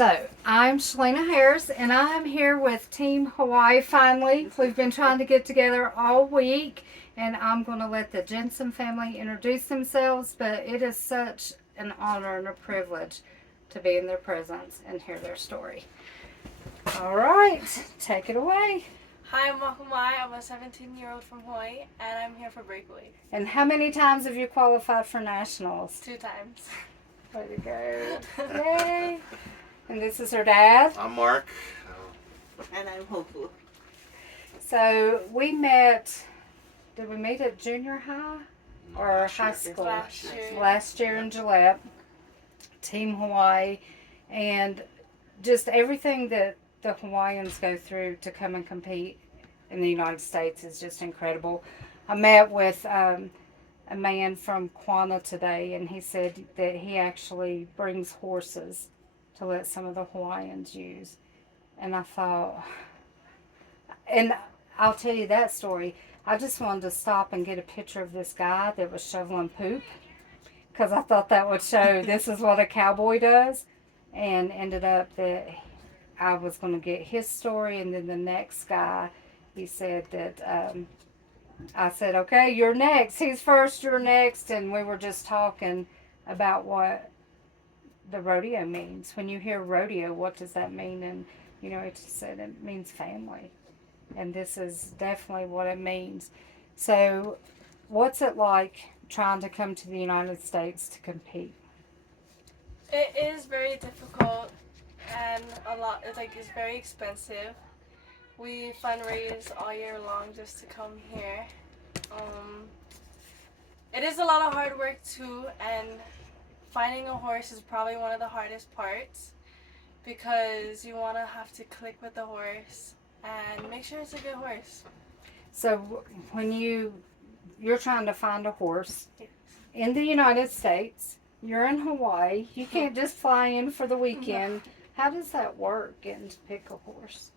So, I'm Shalina Harris, and I'm here with Team Hawaii finally. We've been trying to get together all week, and I'm going to let the Jensen family introduce themselves, but it is such an honor and a privilege to be in their presence and hear their story. All right, take it away. Hi, I'm Makamai. I'm a 17-year-old from Hawaii, and I'm here for Breakaway. And how many times have you qualified for nationals? 2 times. Way to go. Yay. And this is her dad. I'm Mark. And I'm hopeful. So we met, did we meet at junior high or Last high year. school? Last year. In Gillette, Team Hawaii, and just everything that the Hawaiians go through to come and compete in the United States is just incredible. I met with a man from Quana today, and he said that he actually brings horses to let some of the Hawaiians use. And I thought, and I'll tell you that story. I just wanted to stop and get a picture of this guy that was shoveling poop because I thought that would show this is what a cowboy does, and ended up that I was going to get his story, and then the next guy, he said that, I said, okay, you're next. He's first, you're next. And we were just talking about what the rodeo means. When you hear rodeo, what does that mean? And, you know, it said it means family. And this is definitely what it means. So, what's it like trying to come to the United States to compete? It is very difficult, and it's very expensive. We fundraise all year long just to come here. It is a lot of hard work too, and finding a horse is probably one of the hardest parts because you want to have to click with the horse and make sure it's a good horse. So, when you're trying to find a horse Yes. in the United States, you're in Hawaii, you can't just fly in for the weekend. How does that work, getting to pick a horse?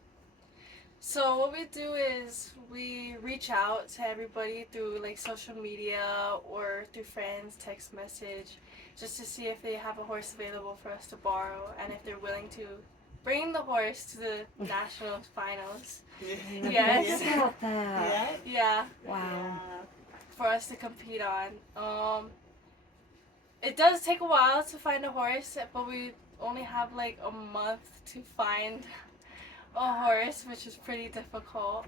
So what we do is we reach out to everybody through like social media or through friends, text message, just to see if they have a horse available for us to borrow and if they're willing to bring the horse to the national finals. Yes. Think about that. Yeah, Wow. for us to compete on. It does take a while to find a horse, but we only have like a month to find a horse, which is pretty difficult.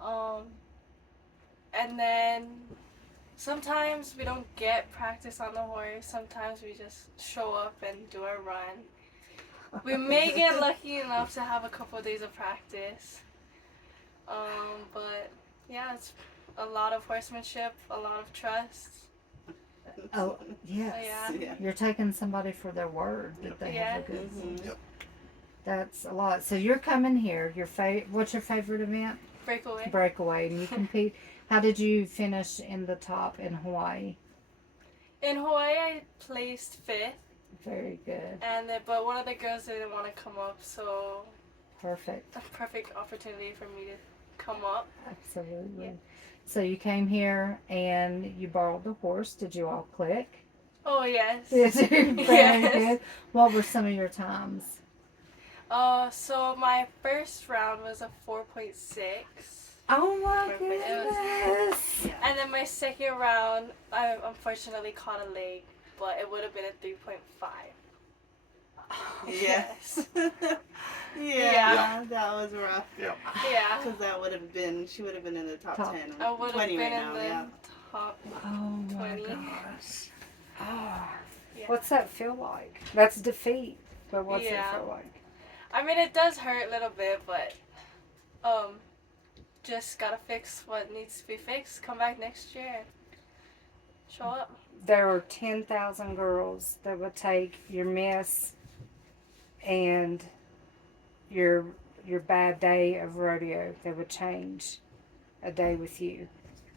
And then sometimes we don't get practice on the horse. Sometimes we just show up and do a run. We may get lucky enough to have a couple of days of practice. But yeah, it's a lot of horsemanship, a lot of trust. Oh, yes. Yeah. You're taking somebody for their word that they have a good. Yep. That's a lot. So you're coming here. What's your favorite event? Breakaway. Breakaway, and you compete. How did you finish in the top in Hawaii? In Hawaii, I placed 5th, Very good. but one of the girls didn't want to come up, so Perfect. a perfect opportunity for me to come up. Absolutely. Yeah. So you came here and you borrowed the horse. Did you all click? Oh yes. Did you? Very Yes. good. What were some of your times? So my first round was a 4.6. Oh my Perfect. goodness. And then my second round, I unfortunately caught a leg, but it would have been a 3.5. Yes. Yeah. That was rough. Yeah. Yeah. Because she would have been in the top 10. I would have 20 been right in now, the yeah. top. Oh my 20. gosh. Oh. Yeah. What's that feel like? That's defeat. But what's it Yeah. feel like? I mean, it does hurt a little bit, but just gotta fix what needs to be fixed. Come back next year and show up. There were 10,000 girls that would take your miss and your bad day of rodeo. They would change a day with you.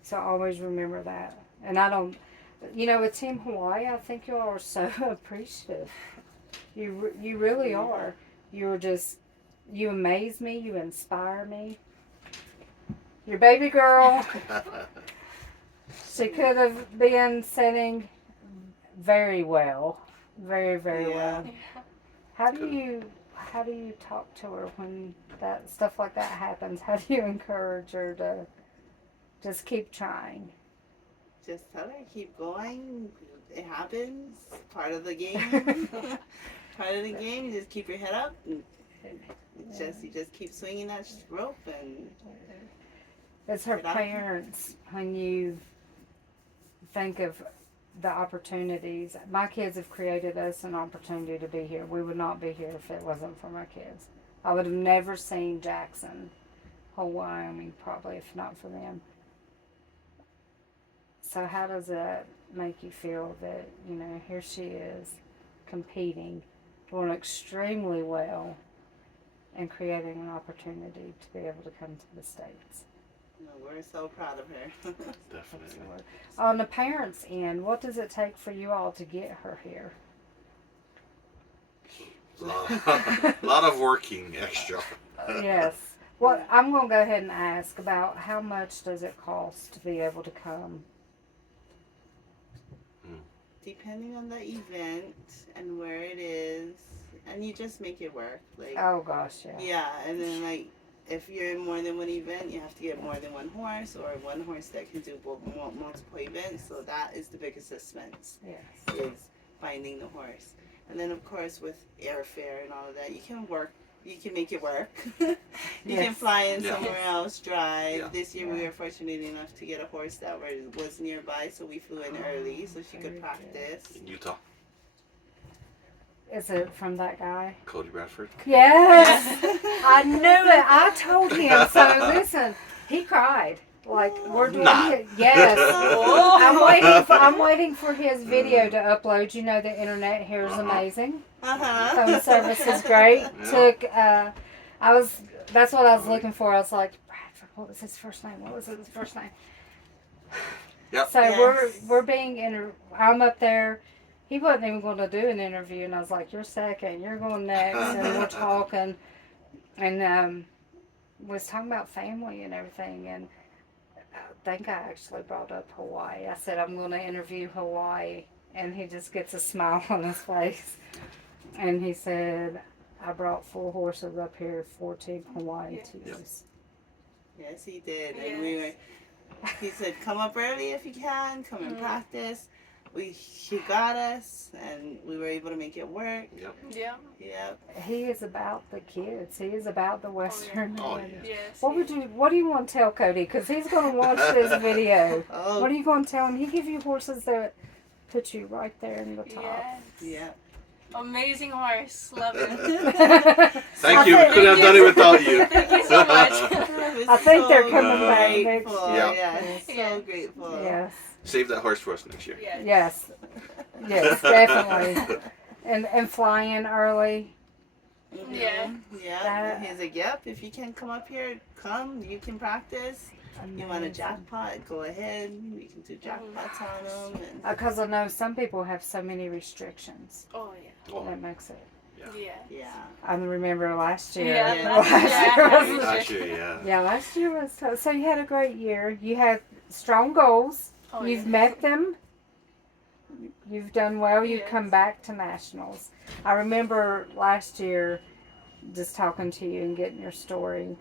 So always remember that. And I don't, with Team Hawaii, I think you all are so appreciative. You really are. You amaze me. You inspire me. Your baby girl, she could have been setting very well. Very, very well. Yeah. How do you talk to her when that stuff like that happens? How do you encourage her to just keep trying? Just tell her, keep going. It happens. Part of the game. Part of the game. You just keep your head up. And you just keep swinging that rope and. It's her parents when you think of the opportunities. My kids have created us an opportunity to be here. We would not be here if it wasn't for my kids. I would have never seen Jackson, whole Wyoming, probably if not for them. So how does that make you feel that, here she is competing, doing extremely well, and creating an opportunity to be able to come to the States? We're so proud of her. Definitely. On the parents' end, what does it take for you all to get her here? A lot of working extra. Yes. Well, I'm going to go ahead and ask about how much does it cost to be able to come? Depending on the event and where it is, and you just make it work. Like, Oh gosh, yeah. yeah, and then like if you're in more than one event, you have to get more than one horse or one horse that can do multiple events. So that is the biggest expense. Yes. Is finding the horse, and then of course with airfare and all of that, you can make it work. You can fly in somewhere else, drive. Yeah. This year we were fortunate enough to get a horse that was nearby, so we flew in early so she could practice. In Utah. Is it from that guy? Cody Bradford. Yes. I knew it. I told him. So listen, he cried. Like we're doing it. Yes. I'm waiting for his video to upload. You know the internet here is amazing. Phone service is great. Yeah. That's what I was looking for. I was like, Bradford, what was his first name? Yep. So Yes. we're being I'm up there. He wasn't even going to do an interview, and I was like, "You're second. You're going next." And we're talking, and was talking about family and everything. And I think I actually brought up Hawaii. I said I'm going to interview Hawaii, and he just gets a smile on his face. And he said, "I brought 4 horses up here for Team Hawaii teams." Yes, he did, and he said, "Come up early if you can. Come and practice." He got us, and we were able to make it work. Yep. Yeah. Yep. He is about the kids. He is about the Western. Oh, yeah. Yes. What do you want to tell Cody? Because he's going to watch this video. Oh, What are you going to tell him? He give you horses that put you right there in the top. Yes. yeah. Amazing horse. Love it. Thank you. We couldn't have done it without you. Thank you so much. I think they're coming back next grateful. year. Yeah. So Yeah. grateful. Yes. Save that horse for us next year. Yes. Yes, definitely. And flying early. Mhm. Yeah. Yeah. That- He's like, "Yep. If you can come up here, come. You can practice. You want a jackpot? Go ahead. We can do jackpots on them." Because I know some people have so many restrictions. Oh yeah. Oh, That makes it. Yeah. Yeah. I remember last year. Yeah. last year, yeah. Yeah, last year was tough. So you had a great year. You had strong goals. Oh, You've yeah. met them. You've done well. You've Yes. come back to nationals. I remember last year just talking to you and getting your story,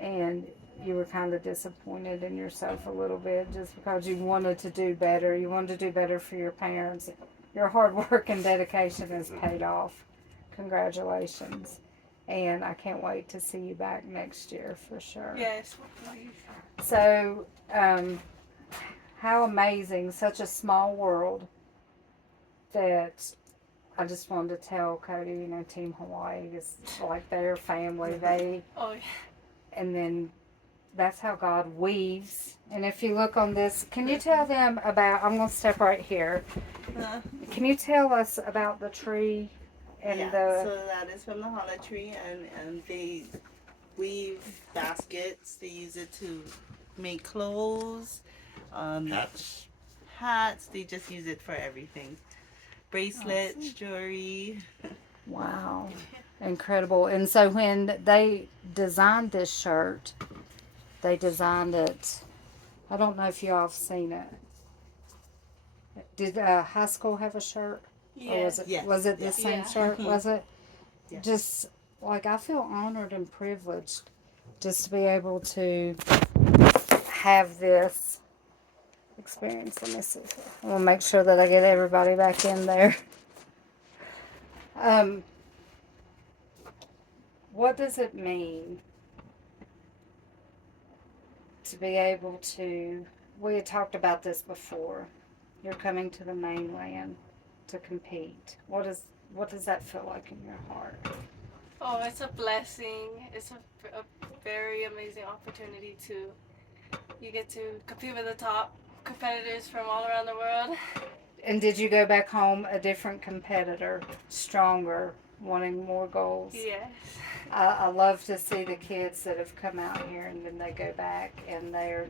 and you were kind of disappointed in yourself a little bit just because you wanted to do better. You wanted to do better for your parents. Your hard work and dedication has paid off. Congratulations. And I can't wait to see you back next year for sure. Yes. So, how amazing, such a small world, that I just wanted to tell Cody, Team Hawaii is like their family. Oh yeah. And then that's how God weaves. And if you look on this, can you tell them about, I'm going to step right here. Can you tell us about the tree and So that is from the hollow tree, and they weave baskets. They use it to make clothes, hats. They just use it for everything. Bracelets, jewelry. wow, incredible. And so when they designed this shirt, they designed it, I don't know if y'all have seen it. Did high school have a shirt? Or Yes. was it the same Yeah. shirt, was it? Yes. just like I feel honored and privileged just to be able to have this experience. Let me see. I'm gonna make sure that I get everybody back in there. Um, what does it mean to be able to? We had talked about this before. You're coming to the mainland to compete. What does that feel like in your heart? Oh, it's a blessing. It's a very amazing opportunity to. You get to compete with the top competitors from all around the world. And did you go back home a different competitor, stronger, wanting more goals? Yes. I love to see the kids that have come out here and then they go back and they're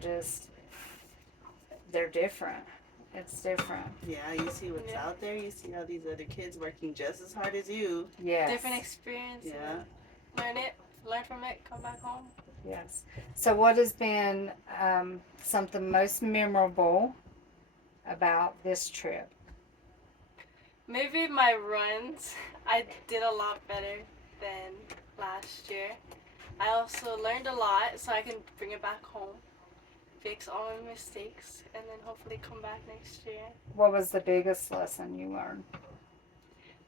different. It's different. Yeah, you see what's Yeah. out there. You see how these other kids working just as hard as you. Yes. Different experience. Yeah. Learn from it, come back home. Yes. So what has been something most memorable about this trip? Maybe my runs. I did a lot better than last year. I also learned a lot, so I can bring it back home, fix all my mistakes, and then hopefully come back next year. What was the biggest lesson you learned?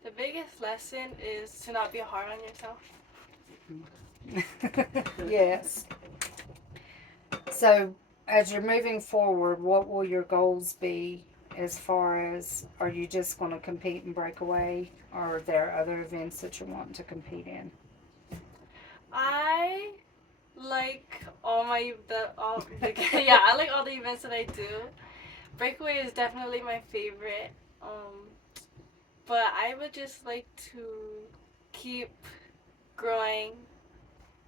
The biggest lesson is to not be hard on yourself. Yes. So, as you're moving forward, what will your goals be as far as are you just going to compete and break away, or are there other events that you want to compete in? I like yeah, I like all the events that I do. Breakaway is definitely my favorite. But I would just like to keep growing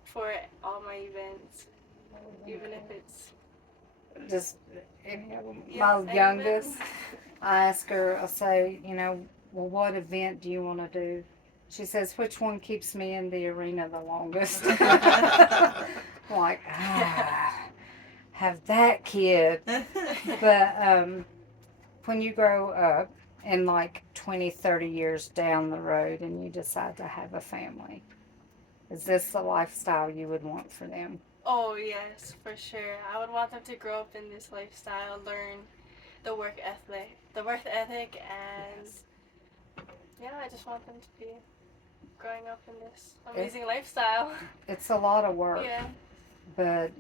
for all my events, even if it's Just any of them. yeah, My youngest, I ask her, I'll say, well, what event do you want to do? She says, which one keeps me in the arena the longest? I'm like, have that kid. But when you grow up and like 20, 30 years down the road and you decide to have a family, is this the lifestyle you would want for them? Oh yes, for sure. I would want them to grow up in this lifestyle, learn the work ethic, and yeah, I just want them to be growing up in this amazing lifestyle. It's a lot of work. Yeah. But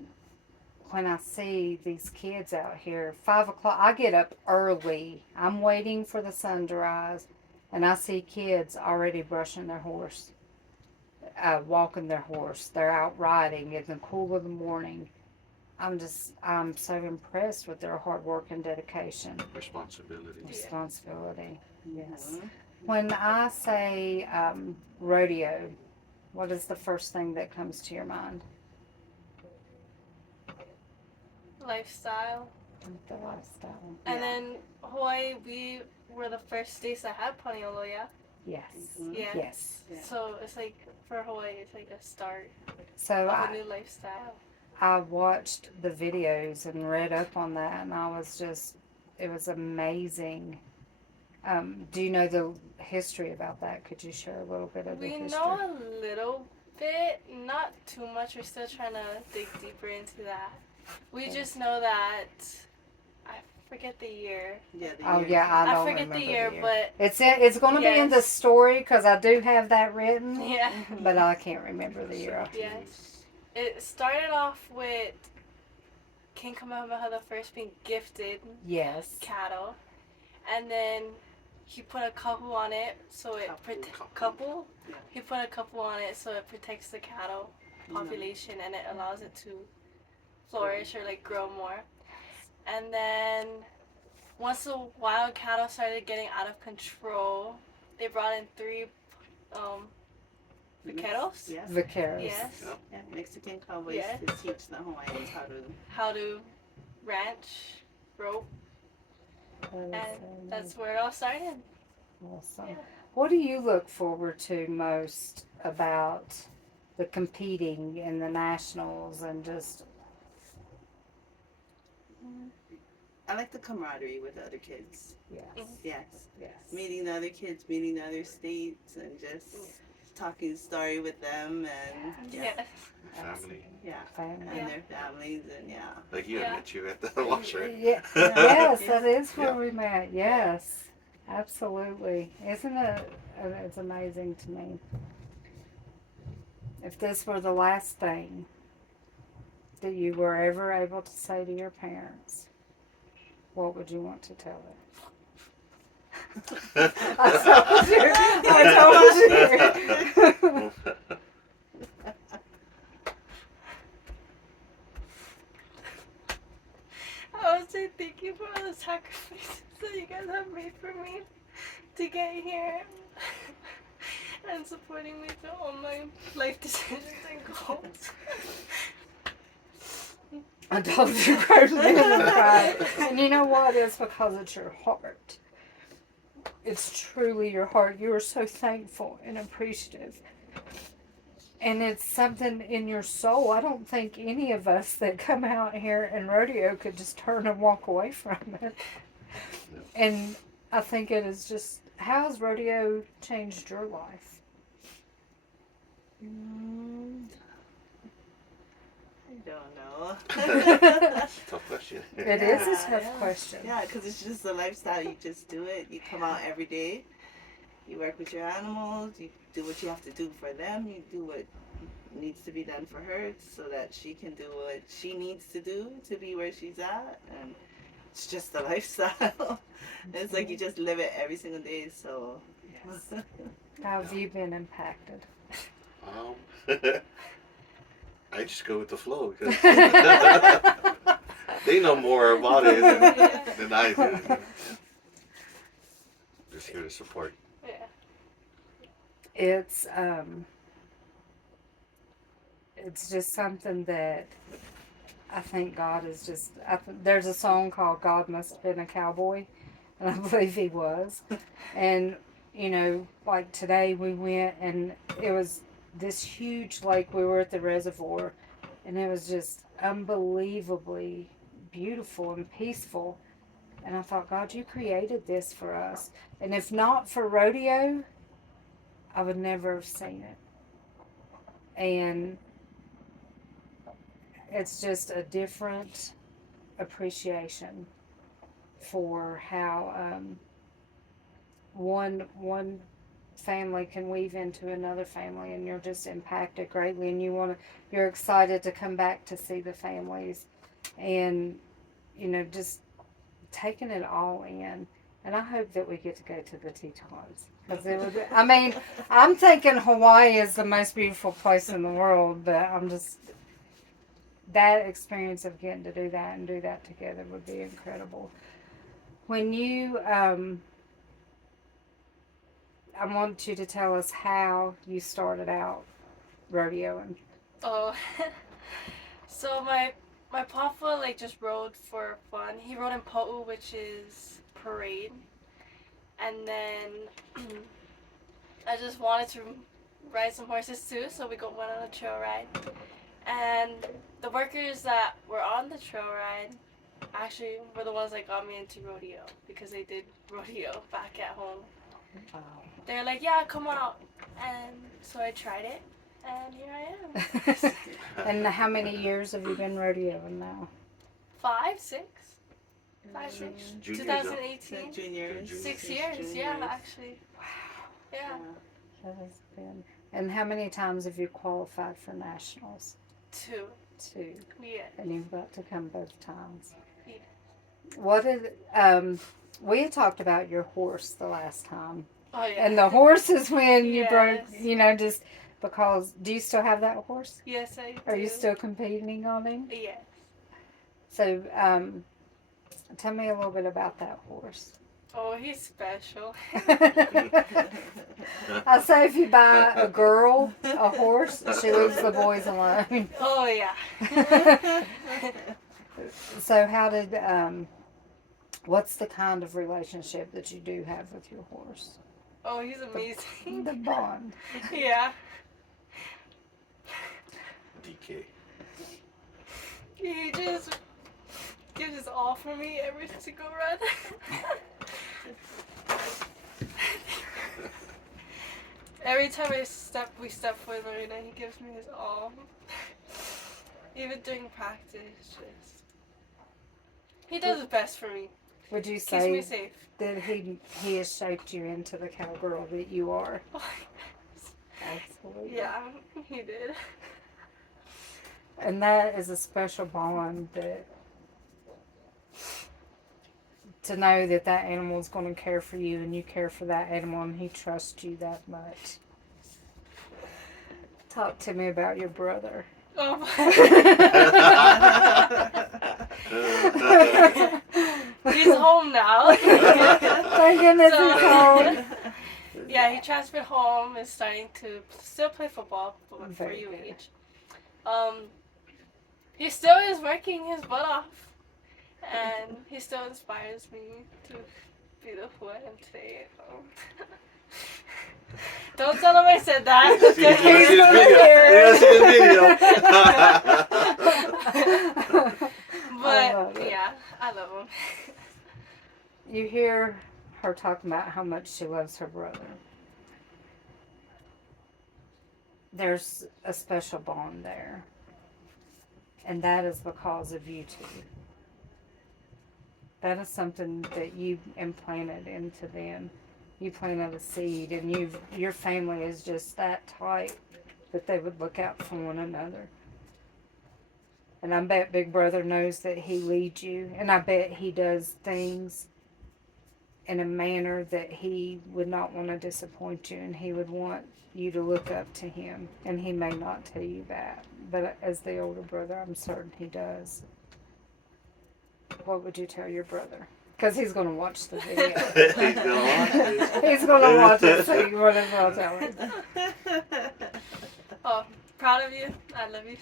when I see these kids out here, 5 o'clock, I get up early. I'm waiting for the sun to rise, and I see kids already brushing their horse, walking their horse. They're out riding in the cool of the morning. I'm so impressed with their hard work and dedication. Responsibility. Responsibility, yes. Mhm. When I say rodeo, what is the first thing that comes to your mind? Lifestyle. The lifestyle. And Yeah. then Hawaii, we were the first states that had Panioloya. Yes. Mhm. Yeah. Yes. Yeah. So it's like for Hawaii, it's like a start So of a new lifestyle. I watched the videos and read up on that, and it was amazing. Do you know the history about that? Could you share a little bit of the We history? know a little bit, not too much. We're still trying to dig deeper into that. We just know that I forget the year. Yeah. Oh yeah, I don't forget remember the year, but it's going to be in the Yes. story because I do have that written, yeah. but I can't remember the year. Yes. It started off with King Kamehameha the First being gifted Yes. cattle, and then he put a couple on it so it couple. Yeah. He put a couple on it so it protects the cattle population and it allows it to flourish or like grow more. And then once the wild cattle started getting out of control, they brought in 3 vaqueros. Yes. Vaqueros. Yes. Yep. Yeah. Mexican cowboys Yeah. to teach the Hawaiians How to ranch, rope, and that's where it all started. Awesome. Yeah. What do you look forward to most about the competing in the nationals and just I like the camaraderie with the other kids. yes, Yes. yes. Meeting the other kids, meeting the other states, and just talking story with them and Yeah. Family. yeah, Family. and their families and yeah. Like you, I Yeah. met you at the washer. Yeah. Yes, Yeah. that is where Yeah. we met. Yes, absolutely. Isn't it? It's amazing to me. If this were the last thing that you were ever able to say to your parents, what would you want to tell them? I told you. I told you. I would say thank you for all the sacrifices that you guys have made for me to get here and supporting me through all my life decisions and goals. I told you personally cried. And you know what? It's because it's your heart. It's truly your heart. You are so thankful and appreciative. And it's something in your soul. I don't think any of us that come out here and rodeo could just turn and walk away from it. And I think it is just, how has rodeo changed your life? I don't know. Tough question. It is a tough Yeah. question. Yeah, because it's just a lifestyle. You just do it. You come out every day. You work with your animals. You do what you have to do for them. You do what needs to be done for her so that she can do what she needs to do to be where she's at. And it's just a lifestyle. It's like you just live it every single day. So, Yes. How have you been impacted? I just go with the flow because they know more about it than I do. Just here to support. Yeah. It's just something that I think God is just. There's a song called "God Must Have Been a Cowboy," and I believe he was. And you know, like today we went and it was this huge lake. We were at the reservoir, and it was just unbelievably beautiful and peaceful. And I thought, God, you created this for us. And if not for rodeo, I would never have seen it. And it's just a different appreciation for how one family can weave into another family, and you're just impacted greatly, and you're excited to come back to see the families, and just taking it all in. And I hope that we get to go to the Tetons. Because it would, I mean, I'm thinking Hawaii is the most beautiful place in the world, but that experience of getting to do that and do that together would be incredible. When you, I want you to tell us how you started out rodeoing. Oh, so my papa just rode for fun. He rode in Po'u, which is parade, and then I just wanted to ride some horses too, so we went on a trail ride. And the workers that were on the trail ride actually were the ones that got me into rodeo because they did rodeo back at home. Wow. They're like, yeah, come out, and so I tried it. And here I am. And how many years have you been rodeoing now? 5, 6. 5, 6. Juniors, 2018. Juniors. 6 years, yeah, actually. Yeah. That has been. And how many times have you qualified for nationals? 2. 2. Yeah. And you've got to come both times. Yeah. What did we had talked about your horse the last time. Oh yeah. And the horse is when you broke, Yes. just because. Do you still have that horse? Yes, I do. Are you still competing on him? Yes. So, tell me a little bit about that horse. Oh, he's special. I say if you buy a girl a horse, she leaves the boys alone. Oh yeah. So how did what's the kind of relationship that you do have with your horse? Oh, he's amazing. The bond. Yeah. DK. He just gives his all for me every single run. Every time we step foot in the arena, he gives me his all. Even during practice, just he does his best for me. Would you Keeps me say safe. that he has shaped you into the cowgirl that you are? Absolutely. Yeah, he did. And that is a special bond, that to know that that animal is going to care for you and you care for that animal and he trusts you that much. Talk to me about your brother. Oh my. He's home now. Thank goodness So- he's home. Yeah, he transferred home and starting to still play football for Very good. UH. He still is working his butt off, and he still inspires me to be the who I am today. Don't tell him I said that. You gotta see his video. You gotta see his video. I love But it. yeah, I love him. You hear her talking about how much she loves her brother. There's a special bond there. And that is because of you two. That is something that you implanted into them. You planted a seed, and your family is just that tight that they would look out for one another. And I bet Big Brother knows that he leads you, and I bet he does things in a manner that he would not want to disappoint you, and he would want you to look up to him. And he may not tell you that, but as the older brother, I'm certain he does. What would you tell your brother? Because he's going to watch the video. He's gonna watch this. He's going to watch it, so you might as well tell him. Oh, proud of you. I love you.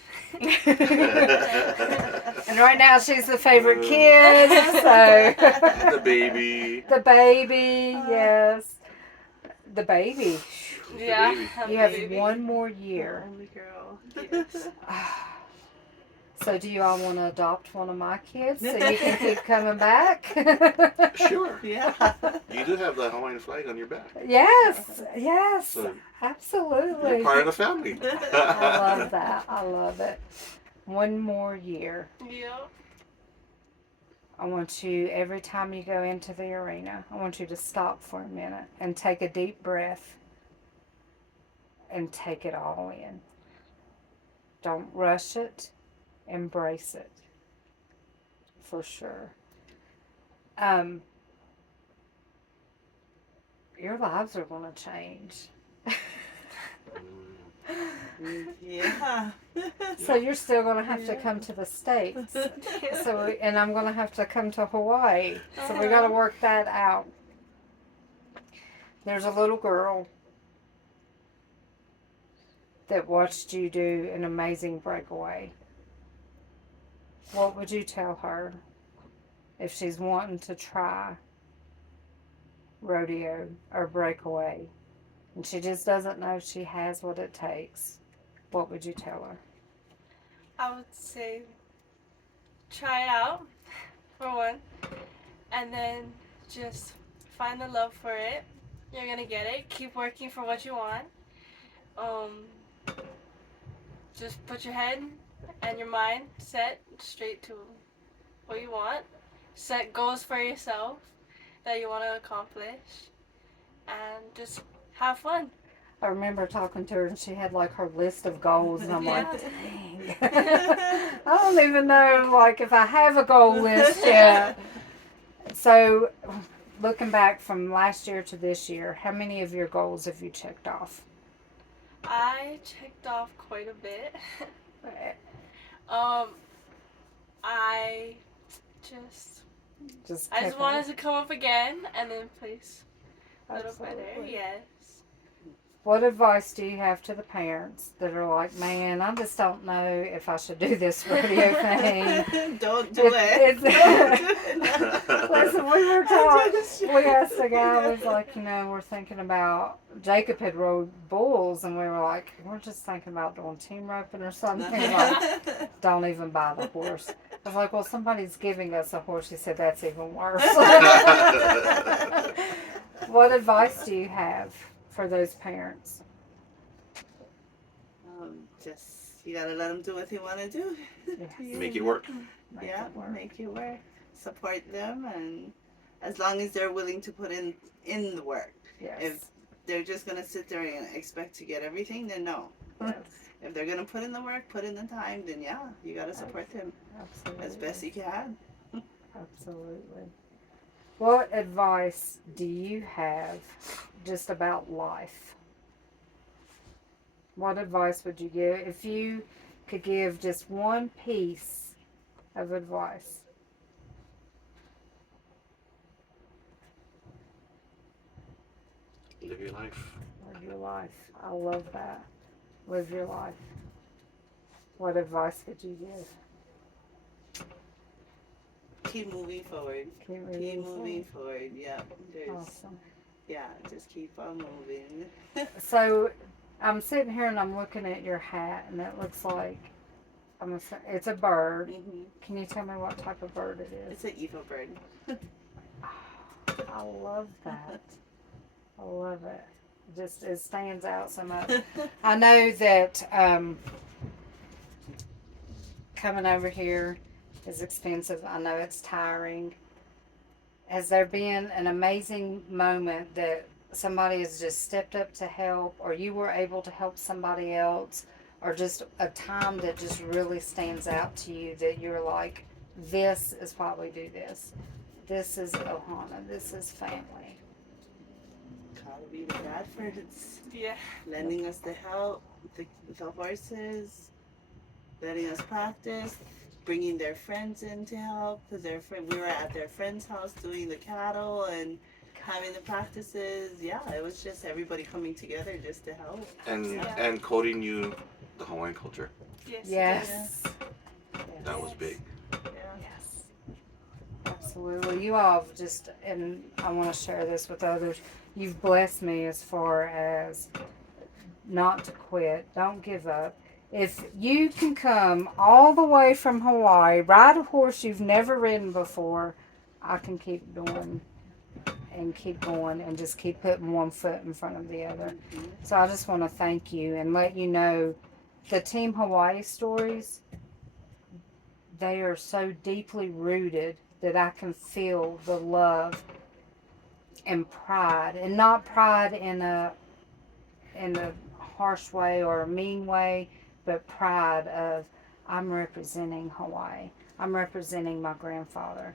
And right now she's the favorite kid, so. The baby. The baby, yes. The baby. Yeah, baby. I'm You a have baby. one more year. Only girl. Yes. So do you all want to adopt one of my kids so you can keep coming back? Sure. Yeah. You do have the Hawaiian flag on your back. Yes, yes, So absolutely. you're part of the family. I love that. I love it. One more year. Yeah. I want you, every time you go into the arena, I want you to stop for a minute and take a deep breath and take it all in. Don't rush it. Embrace it. For sure. Your lives are going to change. Yeah. So you're still going to have to come to the States. And I'm going to have to come to Hawaii. So we got to work that out. There's a little girl that watched you do an amazing breakaway. What would you tell her if she's wanting to try rodeo or breakaway and she just doesn't know if she has what it takes? What would you tell her? I would say try it out, for one, and then just find the love for it. You're gonna get it. Keep working for what you want. Just put your head and your mind set straight to what you want. Set goals for yourself that you want to accomplish, and just have fun. I remember talking to her and she had like her list of goals and I'm like, Yeah. dang. I don't even know like if I have a goal list yet. So looking back from last year to this year, how many of your goals have you checked off? I checked off quite a bit. I just Just wanted to come up again and then place a little better. Absolutely. Yes. What advice do you have to the parents that are like, man, I just don't know if I should do this rodeo thing? Don't do it. It's- Don't do it. Listen, we were talking, we asked the guy, was like, we're thinking about, Jacob had rode bulls, and we were like, we're just thinking about doing team roping or something. Like, don't even buy the horse. I was like, well, somebody's giving us a horse. He said, that's even worse. What advice do you have for those parents? just you gotta let them do what they want to do. Yes. Make it work. Make Yeah, it work. make it work. Support them, and as long as they're willing to put in the work. Yes. If they're just gonna sit there and expect to get everything, then no. Yes. If they're gonna put in the work, put in the time, then yeah, you gotta support them Absolutely. as best you can. Absolutely. What advice do you have just about life? What advice would you give if you could give just one piece of advice? Live your life. Live your life. I love that. Live your life. What advice would you give? Keep moving forward. Keep Keep moving moving forward. Yeah. There's Awesome. yeah, just keep on moving. So I'm sitting here and I'm looking at your hat, and it looks like it's a bird. hmm Can you tell me what type of bird it is? It's an evil bird. I love that. I love it. Just it stands out so much. I know that coming over here is expensive. I know it's tiring. Has there been an amazing moment that somebody has just stepped up to help, or you were able to help somebody else, or just a time that just really stands out to you that you're like, this is why we do this. This is Ohana. This is family. Gotta be the Bradfords. Yeah. Lending us the help, the horses, letting us practice, bringing their friends in to help, because we were at their friend's house doing the cattle and having the practices. Yeah, it was just everybody coming together just to help. And Yeah. and coding you the Hawaiian culture. Yes. Yes. That was big. Yeah. Yes. Absolutely. You all have just, and I want to share this with others, you've blessed me as far as not to quit. Don't give up. If you can come all the way from Hawaii, ride a horse you've never ridden before, I can keep doing and keep going and just keep putting one foot in front of the other. So I just want to thank you and let you know the Team Hawaii stories, they are so deeply rooted that I can feel the love and pride, and not pride in a harsh way or a mean way, but pride of I'm representing Hawaii. I'm representing my grandfather.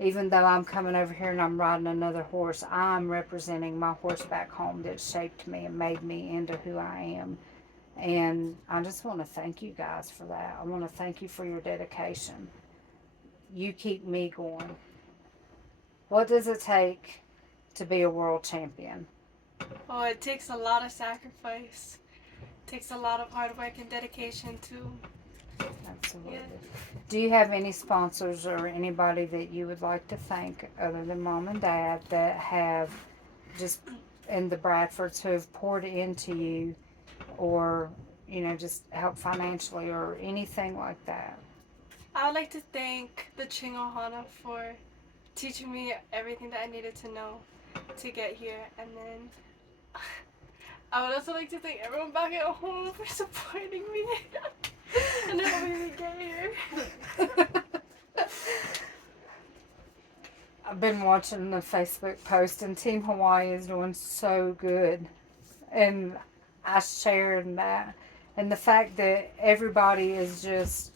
Even though I'm coming over here and I'm riding another horse, I'm representing my horse back home that shaped me and made me into who I am. And I just want to thank you guys for that. I want to thank you for your dedication. You keep me going. What does it take to be a world champion? Oh, it takes a lot of sacrifice. It takes a lot of hard work and dedication too. Absolutely. Yeah. Do you have any sponsors or anybody that you would like to thank other than mom and dad that have just, and the Bradfords who have poured into you, or, you know, just help financially or anything like that? I would like to thank the Ohana for teaching me everything that I needed to know to get here. And then I would also like to thank everyone back at home for supporting me and helping me get here. I've been watching the Facebook post, and Team Hawaii is doing so good. And I shared that. And the fact that everybody is just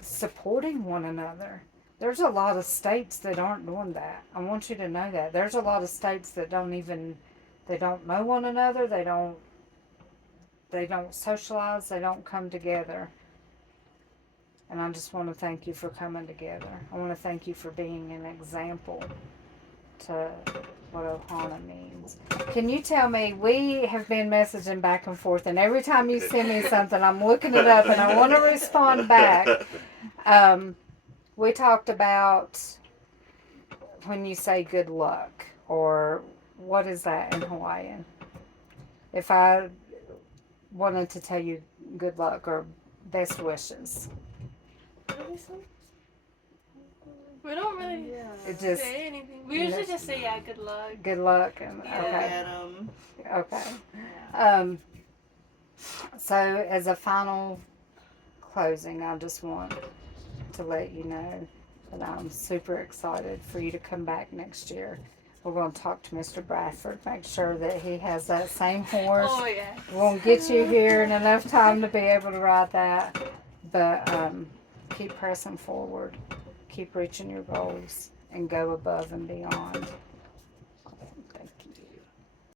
supporting one another. There's a lot of states that aren't doing that. I want you to know that. There's a lot of states that don't know one another. They don't socialize. They don't come together. And I just want to thank you for coming together. I want to thank you for being an example to what Ohana means. Can you tell me, we have been messaging back and forth, and every time you send me something, I'm looking it up and I want to respond back. We talked about when you say good luck, or what is that in Hawaiian? If I wanted to tell you good luck or best wishes. We don't really It just, say anything. We usually just say, yeah, good luck. good luck. And, Yeah. okay. Get 'em. Okay. Yeah. So, as a final closing, I just want to let you know that I'm super excited for you to come back next year. We're going to talk to Mr. Bradford, make sure that he has that same horse. Oh yeah. We're going to get you here in enough time to be able to ride that. But keep pressing forward, keep reaching your goals, and go above and beyond.